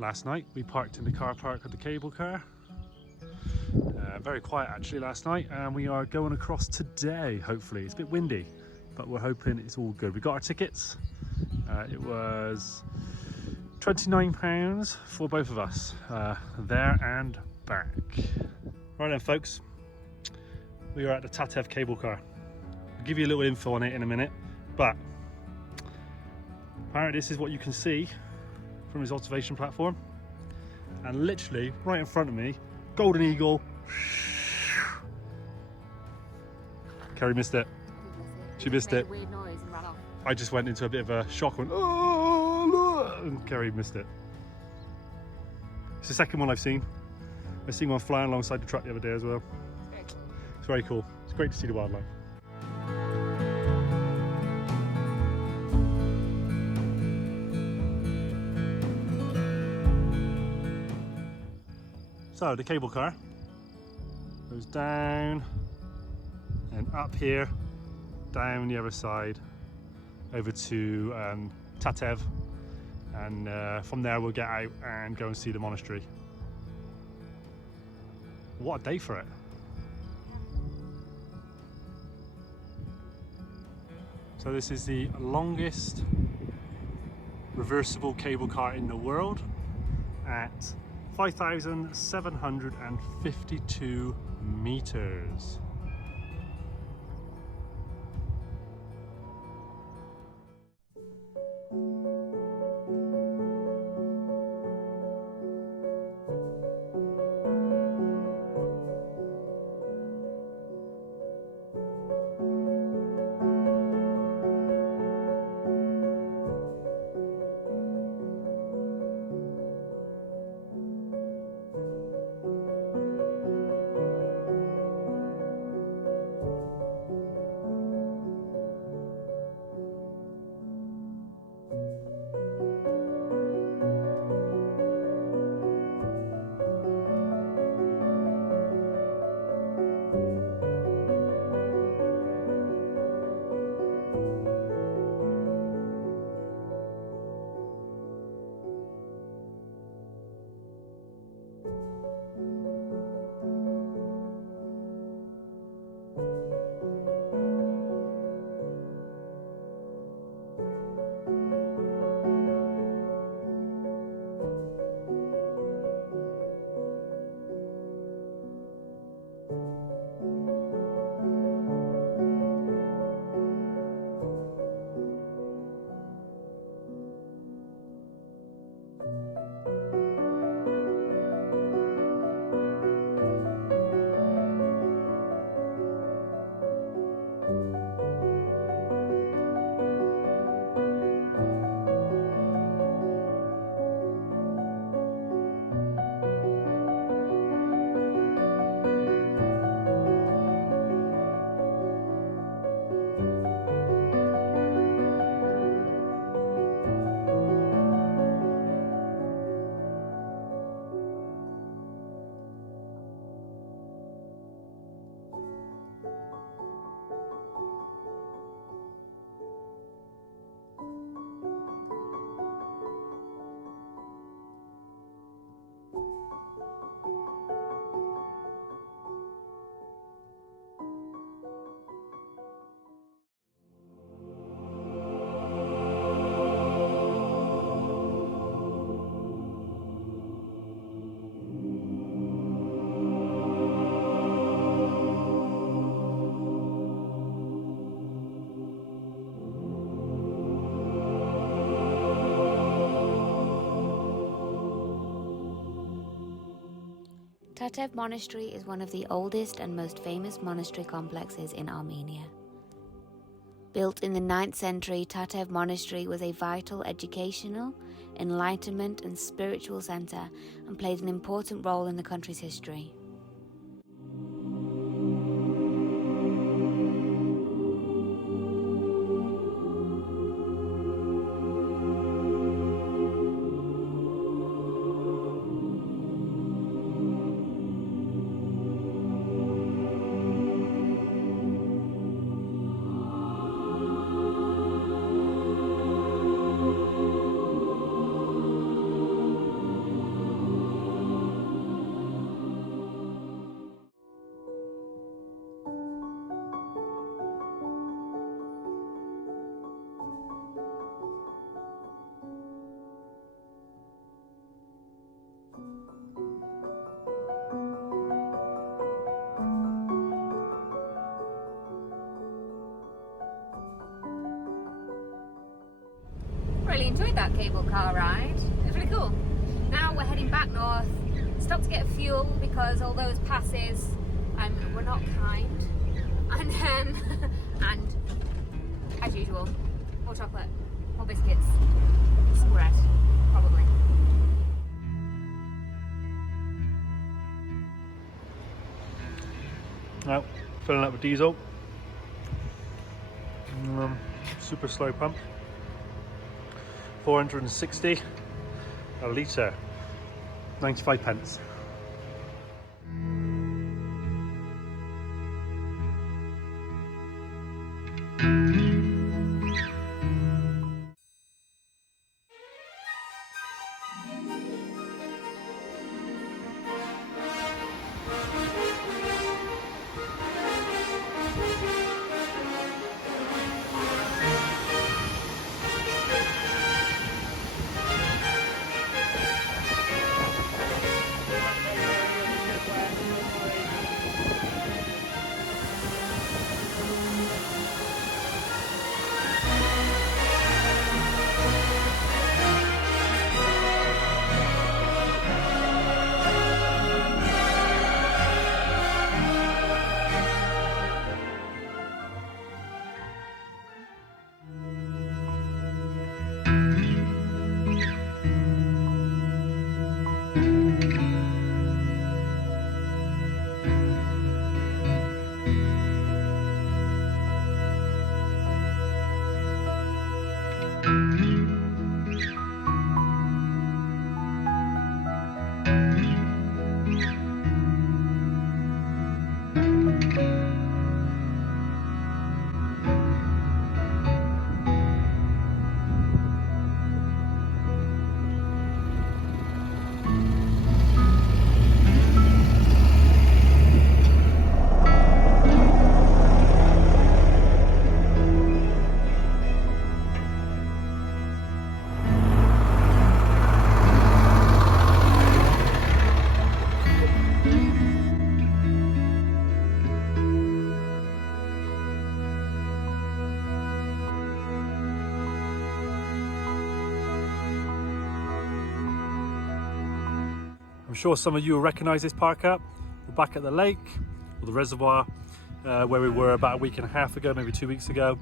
last night. We parked in the car park of the cable car. Very quiet actually last night, and we are going across today. Hopefully it's a bit windy, but we're hoping it's all good. We got our tickets. It was £29 for both of us, there and back. Right then folks, we are at the Tatev cable car. I'll give you a little info on it in a minute, but apparently this is what you can see from his observation platform, and literally right in front of me, golden eagle. Kerry missed it. She missed it. Weird noise and ran off. I just went into a bit of a shock and went, oh, and Kerry missed it. It's the second one I've seen. I've seen one flying alongside the truck the other day as well. It's very cool. It's great to see the wildlife. So the cable car goes down and up here, down the other side, over to Tatev, and from there we'll get out and go and see the monastery. What a day for it. So this is the longest reversible cable car in the world at 5,752 meters. Tatev Monastery is one of the oldest and most famous monastery complexes in Armenia. Built in the 9th century, Tatev Monastery was a vital educational, enlightenment and spiritual centre and played an important role in the country's history. really enjoyed that cable car ride. It was really cool. Now we're heading back north. Stopped to get fuel because all those passes were not kind. And then, and as usual, more chocolate, more biscuits, some bread, probably. Now, filling up with diesel. Super slow pump. 460 a litre, 95 pence. I'm sure some of you will recognise this park up. We're back at the lake, or the reservoir, where we were about a week and a half ago, maybe 2 weeks ago.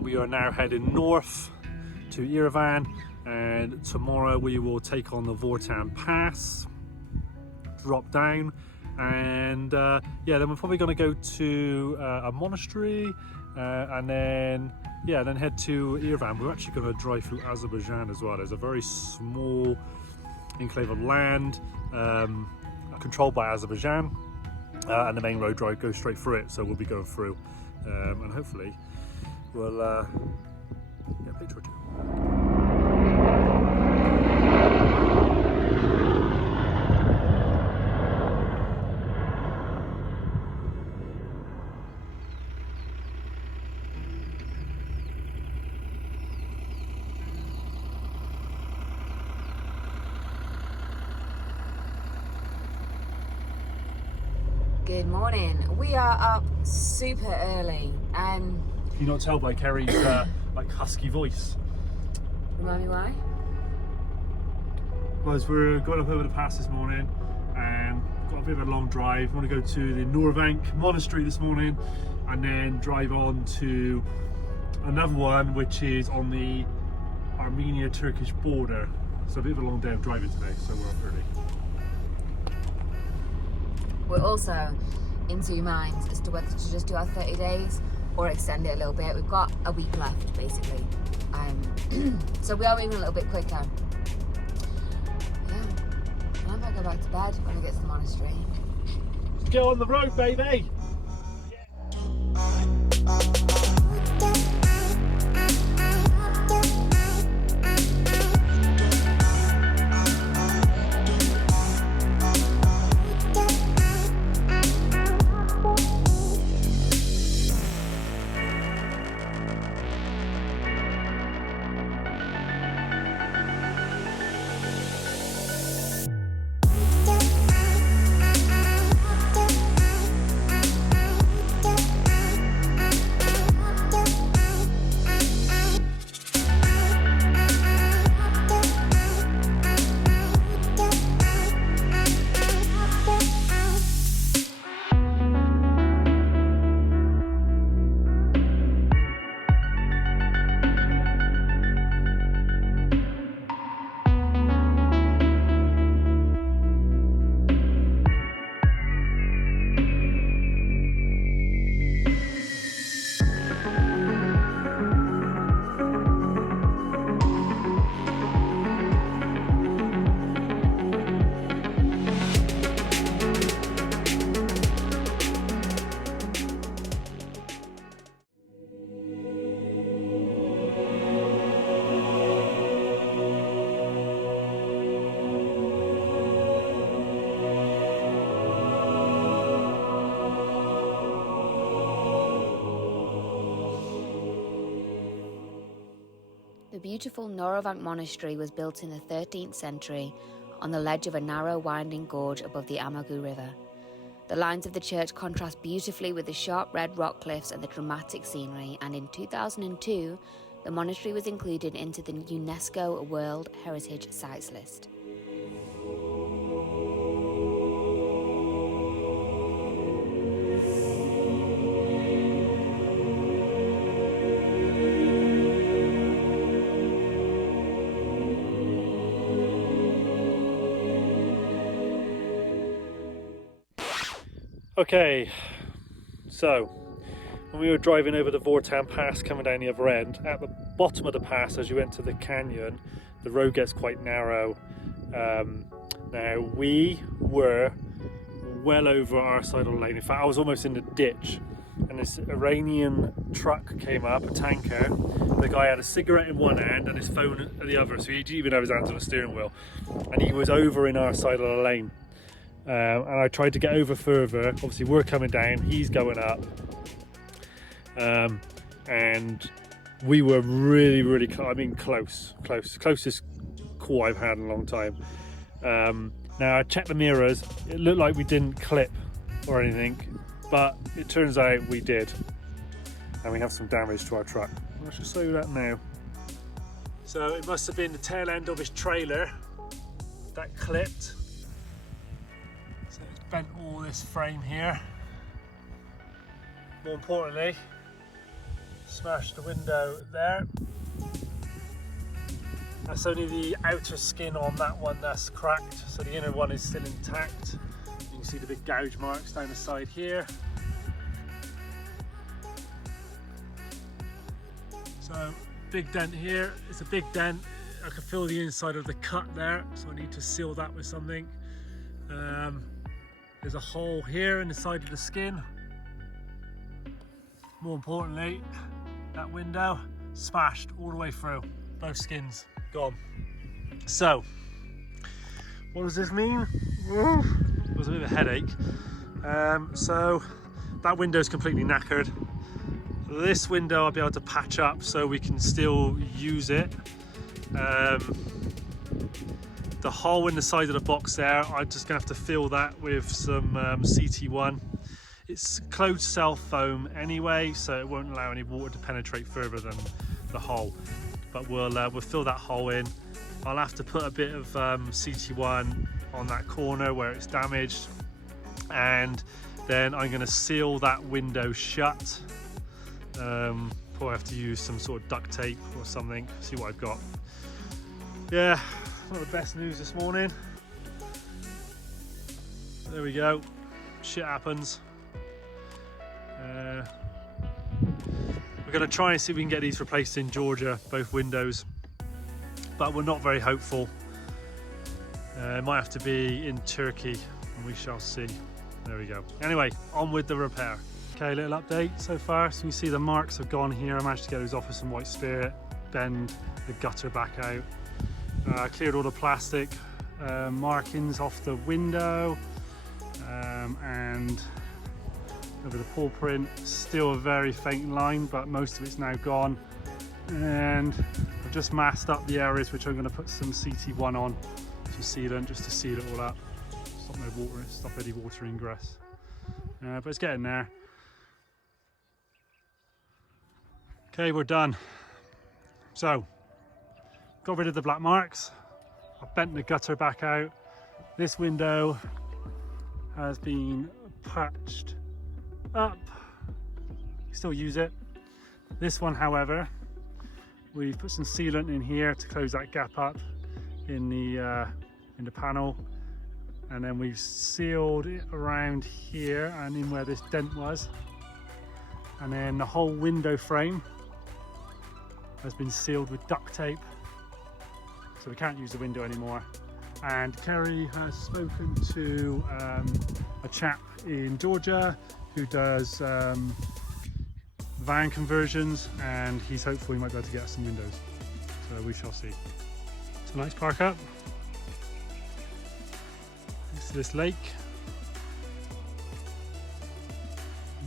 We are now heading north to Noravank, and tomorrow we will take on the Vorotan pass, drop down, and yeah, then we're probably going to go to a monastery, and then head to Noravank. We're actually going to drive through Azerbaijan as well. There's a very small enclave of land controlled by Azerbaijan, and the main road drive goes straight through it, so we'll be going through, and hopefully we'll get a picture or two. Good morning. We are up super early. Can you not tell by Kerry's like husky voice? Remind me why? Well, we're going up over the pass this morning and got a bit of a long drive. We want to go to the Noravank monastery this morning and then drive on to another one which is on the Armenia-Turkish border. So a bit of a long day of driving today, so we're up early. We're also in two minds as to whether to just do our 30 days or extend it a little bit. We've got a week left, basically. So we are moving a little bit quicker. Yeah, I might go back to bed when we get to the monastery. Let's go on the road, baby! The beautiful Noravank monastery was built in the 13th century on the ledge of a narrow winding gorge above the Amagu River. The lines of the church contrast beautifully with the sharp red rock cliffs and the dramatic scenery, and in 2002, the monastery was included into the UNESCO World Heritage Sites list. Okay, so when we were driving over the Vorotan pass coming down the other end, at the bottom of the pass as you enter the canyon, the road gets quite narrow. Now we were well over our side of the lane. In fact, I was almost in the ditch, and this Iranian truck came up, a tanker. The guy had a cigarette in one hand and his phone at the other, so he didn't even have his hands on the steering wheel, and he was over in our side of the lane. And I tried to get over further. Obviously we're coming down, he's going up, and we were really closest call I've had in a long time. Now I checked the mirrors, it looked like we didn't clip or anything, but it turns out we did, and we have some damage to our truck. I should show you that now. So it must have been the tail end of his trailer that clipped. So it's bent all this frame here. More importantly, smashed the window there. That's only the outer skin on that one that's cracked, so the inner one is still intact. You can see the big gouge marks down the side here. So big dent here, it's a big dent. I can feel the inside of the cut there, so I need to seal that with something. There's a hole here in the side of the skin. More importantly, that window smashed all the way through, both skins gone. So what does this mean? It was a bit of a headache. So that window is completely knackered. This window I'll be able to patch up so we can still use it. The hole in the side of the box there, I'm just gonna have to fill that with some CT1. It's closed cell foam anyway, so it won't allow any water to penetrate further than the hole. But we'll fill that hole in. I'll have to put a bit of CT1 on that corner where it's damaged, and then I'm going to seal that window shut. Probably have to use some sort of duct tape or something, see what I've got. Yeah, not the best news this morning. There we go, shit happens. We're going to try and see if we can get these replaced in Georgia, both windows, but we're not very hopeful. It might have to be in Turkey, and we shall see. There we go. Anyway, on with the repair. Okay, little update so far. So you see the marks have gone here. I managed to get those off with some white spirit, bend the gutter back out. Cleared all the plastic markings off the window, and over the paw print, still a very faint line, but most of it's now gone. And I've just masked up the areas which I'm going to put some CT1 on, some sealant, just to seal it all up, stop any water ingress. But it's getting there. Okay, we're done. So, got rid of the black marks. I've bent the gutter back out. This window has been patched up, still use it. This one, however, we've put some sealant in here to close that gap up in the panel, and then we've sealed it around here and in where this dent was, and then the whole window frame has been sealed with duct tape, so we can't use the window anymore. And Kerry has spoken to a chap in Georgia who does van conversions, and he's hopeful he might be able to get us some windows, so we shall see. It's a nice park up next to this lake.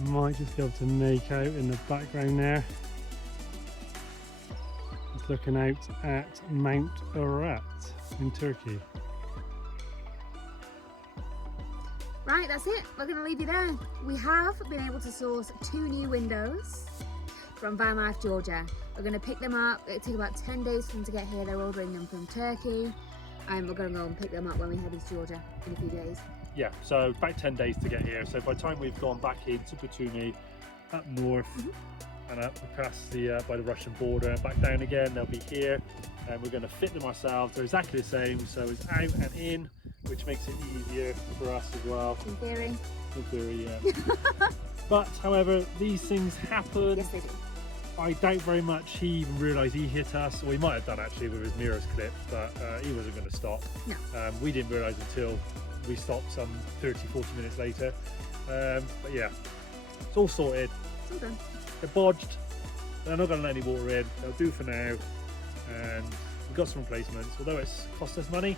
Might just be able to make out in the background there, this looking out at Mount Arat in Turkey. Right, that's it. We're going to leave you there. We have been able to source 2 new windows from Van Life, Georgia. We're going to pick them up. It'll take about 10 days for them to get here. They're ordering them from Turkey. And we're going to go and pick them up when we head into Georgia in a few days. Yeah, so about 10 days to get here. So by the time we've gone back into Batumi, up north, and up past the by the Russian border and back down again, they'll be here. And we're going to fit them ourselves. They're exactly the same. So it's out and in, which makes it easier for us as well. In theory. In theory, yeah. But, however, these things happen. Yes, they do. I doubt very much he even realised he hit us, or he might have done actually with his mirrors clipped, but he wasn't going to stop. No. We didn't realise until we stopped some 30-40 minutes later. But yeah, it's all sorted. It's all done. They're bodged. They're not going to let any water in. They'll do for now. And we've got some replacements. Although it's cost us money.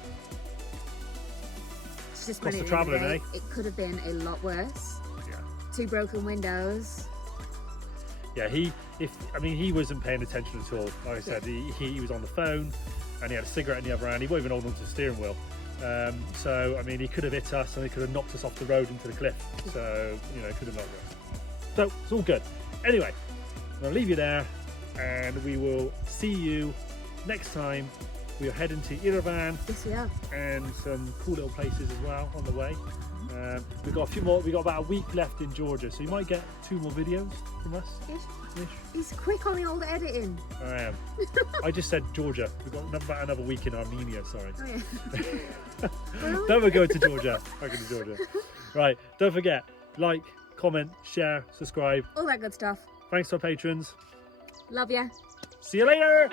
It's just Cost money of at the end travelling, the day. It could have been a lot worse. Yeah. 2 broken windows. Yeah, he wasn't paying attention at all. Like I said, he was on the phone and he had a cigarette in the other hand. He wasn't even holding onto the steering wheel. So, I mean, he could have hit us and he could have knocked us off the road into the cliff. So, you know, it could have knocked us. So, it's all good. Anyway, I'm going to leave you there and we will see you next time. We are heading to Yerevan. Yes, we are. And some cool little places as well on the way. We've got a few more. We've got about a week left in Georgia, so you might get 2 more videos from us. Ish. He's quick on the old editing. I am. I just said Georgia. We've got about another week in Armenia. Sorry. Oh yeah. Well, Then we're going to Georgia. Back into Georgia. Right. Don't forget, like, comment, share, subscribe. all that good stuff. Thanks to our patrons. Love ya. See you later.